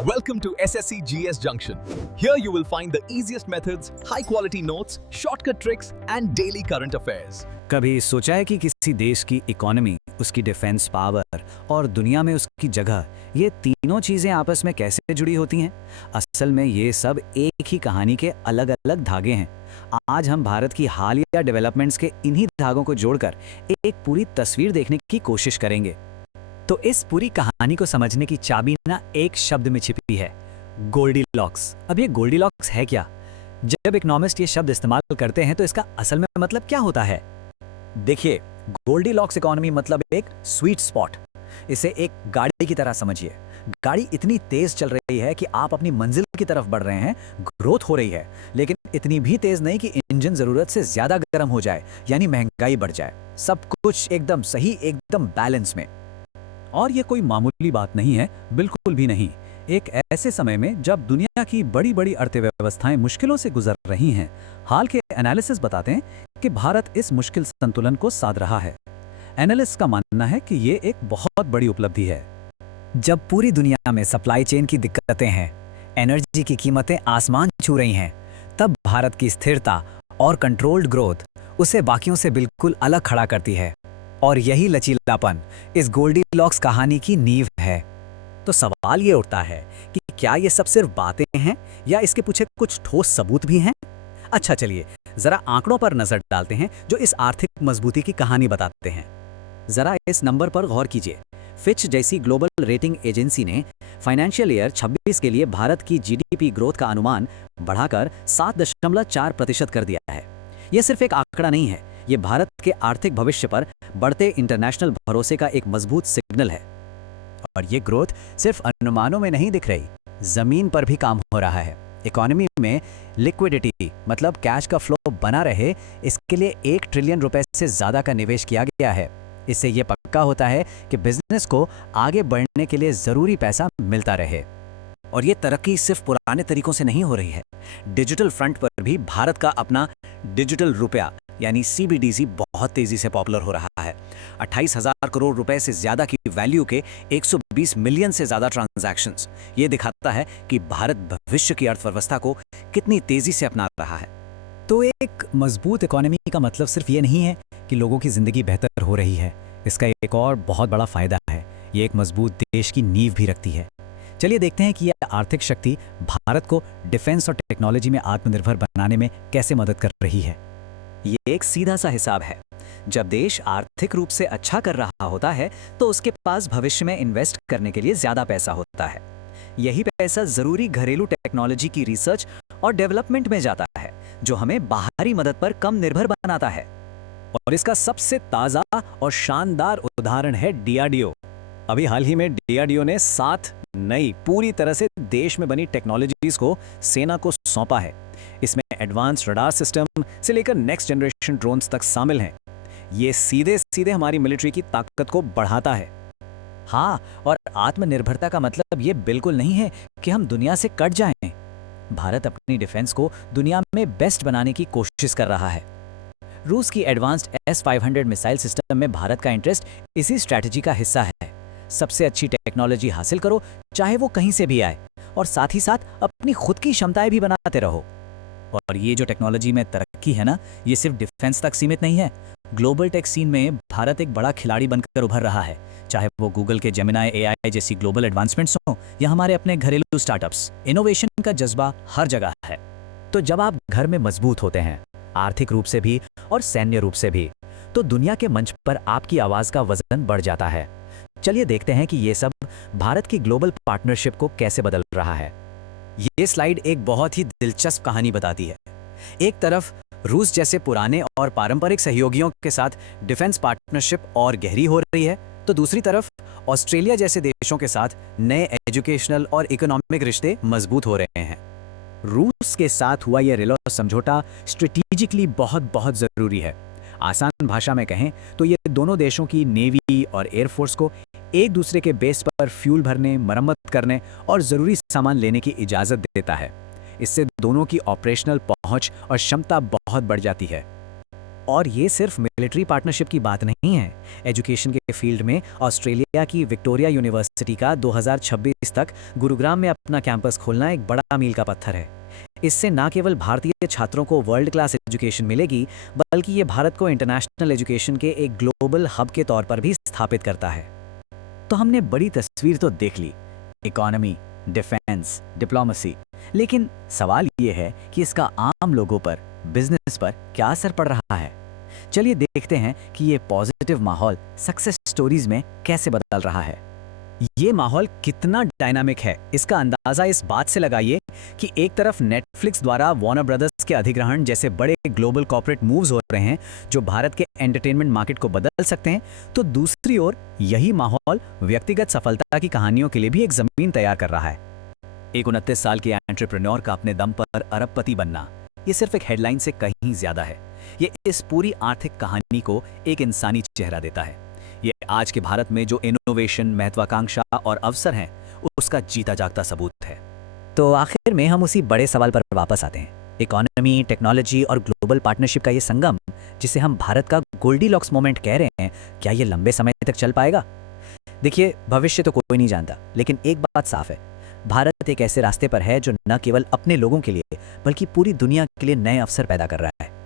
Welcome to SSC GS Junction. Here you will find the easiest methods, high quality notes, shortcut tricks and daily current affairs. कभी सोचा है कि किसी देश की इकोनॉमी, उसकी डिफेंस पावर और दुनिया में उसकी जगह, ये तीनों चीजें आपस में कैसे जुड़ी होती हैं? असल में ये सब एक ही कहानी के अलग-अलग धागे हैं। आज हम भारत की हालिया डेवलपमेंट्स के इन्हीं धागों को जोड़कर एक पूरी तस्वीर देखने की कोशिश करेंगे। तो इस पूरी कहानी को समझने की चाबी ना एक शब्द में छिपी है, गोल्डीलॉक्स। अब ये गोल्डीलॉक्स है क्या? जब इकोनॉमिस्ट ये शब्द इस्तेमाल करते हैं तो इसका असल में मतलब क्या होता है? देखिए, गोल्डीलॉक्स इकोनॉमी मतलब एक स्वीट स्पॉट। इसे एक गाड़ी की तरह समझिए। गाड़ी इतनी तेज चल रही है कि आप अपनी मंजिल की तरफ बढ़ रहे हैं, ग्रोथ हो रही है, लेकिन इतनी भी तेज नहीं कि इंजन जरूरत से ज्यादा गर्म हो जाए, यानी महंगाई बढ़ जाए। सब कुछ एकदम सही, एकदम बैलेंस में। और ये कोई मामूली बात नहीं है, बिल्कुल भी नहीं। एक ऐसे समय में जब दुनिया की बड़ी-बड़ी अर्थव्यवस्थाएं मुश्किलों से गुजर रही हैं, हाल के एनालिसिस बताते हैं कि भारत इस मुश्किल संतुलन को साध रहा है। एनालिस्ट का मानना है कि ये एक बहुत बड़ी उपलब्धि है। जब पूरी दुनिया में सप्लाई चेन की दिक्कतें हैं, एनर्जी की कीमतें आसमान छू रही हैं, तब भारत की स्थिरता और कंट्रोल्ड ग्रोथ उसे बाकियों से बिल्कुल अलग खड़ा करती है। और यही लचीलापन इस गोल्डीलॉक्स कहानी की नींव है। तो सवाल ये उठता है कि क्या ये सब सिर्फ बातें हैं या इसके पीछे कुछ ठोस सबूत भी हैं? अच्छा, चलिए जरा आंकड़ों पर नजर डालते हैं जो इस आर्थिक मजबूती की कहानी बताते हैं। जरा इस नंबर पर गौर कीजिए। फिच जैसी ग्लोबल रेटिंग एजेंसी ने फाइनेंशियल ईयर 26 के लिए भारत की जीडीपी ग्रोथ का अनुमान बढ़ाकर 7.4% कर दिया है। यह सिर्फ एक आंकड़ा नहीं है, ये भारत के आर्थिक भविष्य पर बढ़ते इंटरनेशनल भरोसे का एक मजबूत सिग्नल है। और ये ग्रोथ सिर्फ अनुमानों में नहीं दिख रही, जमीन पर भी काम हो रहा है। इकोनॉमी में लिक्विडिटी मतलब कैश का फ्लो बना रहे, इसके लिए 1 ट्रिलियन रुपए से ज्यादा का निवेश किया गया है। इससे यह पक्का होता है कि बिजनेस को आगे बढ़ने के लिए जरूरी पैसा मिलता रहे। और ये तरक्की सिर्फ पुराने तरीकों से नहीं हो रही है। डिजिटल फ्रंट पर भी भारत का अपना डिजिटल रुपया यानी सीबीडीसी बहुत तेजी से पॉपुलर हो रहा है। 28,000 करोड़ रुपए से ज्यादा की वैल्यू के 120 मिलियन से ज्यादा ट्रांजैक्शंस। ये दिखाता है कि भारत भविष्य की अर्थव्यवस्था को कितनी तेजी से अपना रहा है। तो एक मजबूत इकोनॉमी का मतलब सिर्फ ये नहीं है कि लोगों की जिंदगी बेहतर हो रही है। इसका एक और बहुत बड़ा फायदा है, ये एक मजबूत देश की नींव भी रखती है। चलिए देखते हैं कि यह आर्थिक शक्ति भारत को डिफेंस और टेक्नोलॉजी में आत्मनिर्भर बनाने में कैसे मदद कर रही है। ये एक सीधा सा हिसाब है। जब देश आर्थिक रूप से अच्छा कर रहा होता है तो उसके पास भविष्य में इन्वेस्ट करने के लिए ज्यादा पैसा होता है। यही पैसा जरूरी घरेलू टेक्नोलॉजी की रिसर्च और डेवलपमेंट में जाता है, जो हमें बाहरी मदद पर कम निर्भर बनाता है। और इसका सबसे ताजा और शानदार उदाहरण है डीआरडीओ। अभी हाल ही में डीआरडीओ ने 7 नई पूरी तरह से देश में बनी टेक्नोलॉजीज को सेना को सौंपा है। इसमें एडवांस रडार सिस्टम से लेकर नेक्स्ट जनरेशन ड्रोन्स तक शामिल हैं। ये सीधे सीधे हमारी मिलिट्री की ताकत को बढ़ाता है। हाँ, और आत्मनिर्भरता का मतलब ये बिल्कुल नहीं है कि हम दुनिया से कट जाएं। भारत अपनी डिफेंस को दुनिया में बेस्ट बनाने की कोशिश कर रहा है। रूस की एडवांस्ड S-500 मिसाइल सिस्टम में भारत का इंटरेस्ट इसी स्ट्रैटेजी का हिस्सा है। सबसे अच्छी टेक्नोलॉजी हासिल करो, चाहे वो कहीं से भी आए, और साथ ही साथ अपनी खुद की क्षमताएं भी बनाते रहो। और ये जो टेक्नोलॉजी में तरक्की है ना, ये सिर्फ डिफेंस तक सीमित नहीं है। ग्लोबल टेक सीन में भारत एक बड़ा खिलाड़ी बनकर उभर रहा है। चाहे वो गूगल के जेमिनाई AI जैसी ग्लोबल एडवांसमेंट्स हो या हमारे अपने घरेलू स्टार्टअप्स, इनोवेशन का जज्बा हर जगह है। तो जब आप घर में मजबूत होते हैं, आर्थिक रूप से भी और सैन्य रूप से भी, तो दुनिया के मंच पर आपकी आवाज का वजन बढ़ जाता है। चलिए देखते हैं कि ये सब भारत की ग्लोबल पार्टनरशिप को कैसे बदल रहा है। ये स्लाइड एक बहुत ही दिलचस्प कहानी बताती है। एक तरफ रूस जैसे पुराने और पारंपरिक सहयोगियों के साथ डिफेंस पार्टनरशिप और गहरी हो रही है, तो दूसरी तरफ ऑस्ट्रेलिया जैसे देशों के साथ नए एजुकेशनल और इकोनॉमिक रिश्ते मजबूत हो रहे हैं। रूस के साथ हुआ यह रिलो समझौता स्ट्रेटेजिकली बहुत जरूरी है। आसान भाषा में कहें तो ये दोनों देशों की नेवी और एयरफोर्स को एक दूसरे के बेस पर फ्यूल भरने, मरम्मत करने और जरूरी सामान लेने की इजाजत देता है। इससे दोनों की ऑपरेशनल पहुंच और क्षमता बहुत बढ़ जाती है। और ये सिर्फ मिलिट्री पार्टनरशिप की बात नहीं है। एजुकेशन के फील्ड में ऑस्ट्रेलिया की विक्टोरिया यूनिवर्सिटी का 2026 तक गुरुग्राम में अपना कैंपस खोलना एक बड़ा मील का पत्थर है। इससे न केवल भारतीय छात्रों को वर्ल्ड क्लास एजुकेशन मिलेगी, बल्कि ये भारत को इंटरनेशनल एजुकेशन के एक ग्लोबल हब के तौर पर भी स्थापित करता है। तो हमने बड़ी तस्वीर तो देख ली, इकोनॉमी, डिफेंस, डिप्लोमेसी, लेकिन सवाल ये है कि इसका आम लोगों पर, बिजनेस पर क्या असर पड़ रहा है। चलिए देखते हैं कि ये पॉजिटिव माहौल सक्सेस स्टोरीज में कैसे बदल रहा है। ये माहौल कितना डायनामिक है, इसका अंदाजा इस बात से लगाइए कि एक तरफ नेटफ्लिक्स द्वारा वार्नर ब्रदर्स के अधिग्रहण जैसे बड़े ग्लोबल कॉर्पोरेट मूव्स हो रहे हैं जो भारत के एंटरटेनमेंट मार्केट को बदल सकते हैं, तो दूसरी ओर यही माहौल व्यक्तिगत सफलता की कहानियों के लिए भी एक जमीन तैयार कर रहा है। एक 29 साल के एंटरप्रेन्योर का अपने दम पर अरबपति बनना, ये सिर्फ एक हेडलाइन से कहीं ज्यादा है। ये इस पूरी आर्थिक कहानी को एक इंसानी चेहरा देता है। ये आज के भारत में जो इनोवेशन, महत्वाकांक्षा और अवसर हैं, उसका जीता जागता सबूत है। तो आखिर में हम उसी बड़े सवाल पर वापस आते हैं। इकोनॉमी, टेक्नोलॉजी और ग्लोबल पार्टनरशिप का ये संगम, जिसे हम भारत का गोल्डीलॉक्स मोमेंट कह रहे हैं, क्या ये लंबे समय तक चल पाएगा? देखिए, भविष्य तो कोई नहीं जानता, लेकिन एक बात साफ है, भारत एक ऐसे रास्ते पर है जो न केवल अपने लोगों के लिए बल्कि पूरी दुनिया के लिए नए अवसर पैदा कर रहा है।